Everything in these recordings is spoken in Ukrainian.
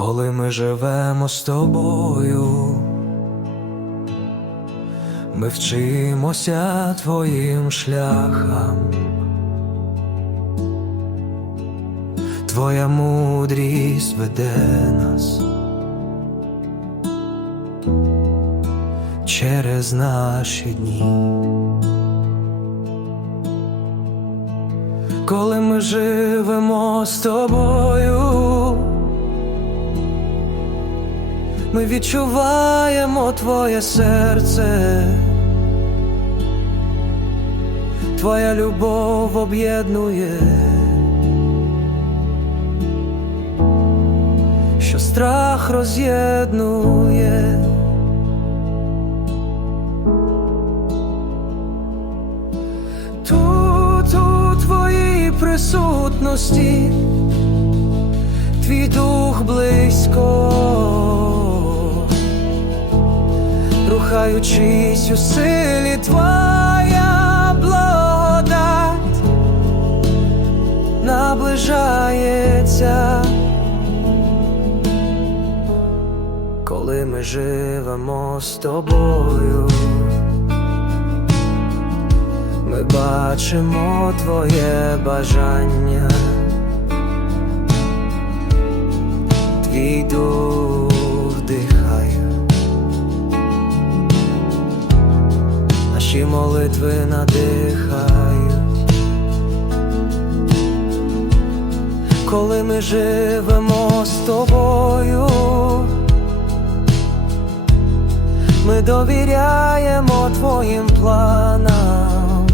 коли ми живемо з тобою, ми вчимося твоїм шляхам, твоя мудрість веде нас через наші дні. Коли ми живемо з тобою, ми відчуваємо твоє серце, твоя любов об'єднує, що страх роз'єднує. Тут у твоїй присутності твій дух близько, рухаючись у силі твоя благодать наближається, коли ми живемо з тобою. Ми бачимо твоє бажання, твій дух наші молитви надихають, коли ми живемо з тобою, ми довіряємо твоїм планам.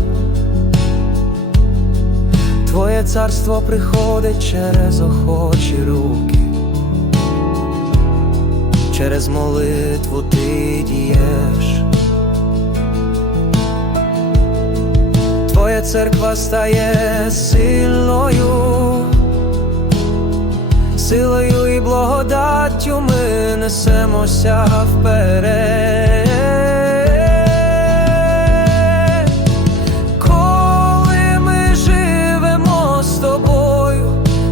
Твоє царство приходить через охочі руки, через молитву ти церква стає сильною, силою і благодаттю ми несемося вперед.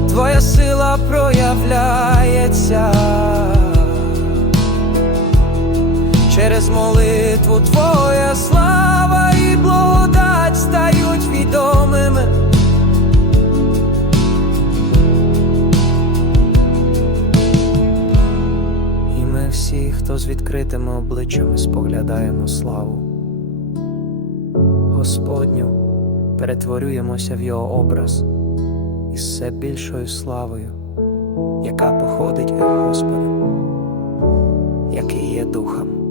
Твоя сила проявляється. Через молитву твоя слава ми хто з відкритими обличчями споглядаємо славу. Господню, перетворюємося в Його образ із все більшою славою, яка походить від Господа, який є духом.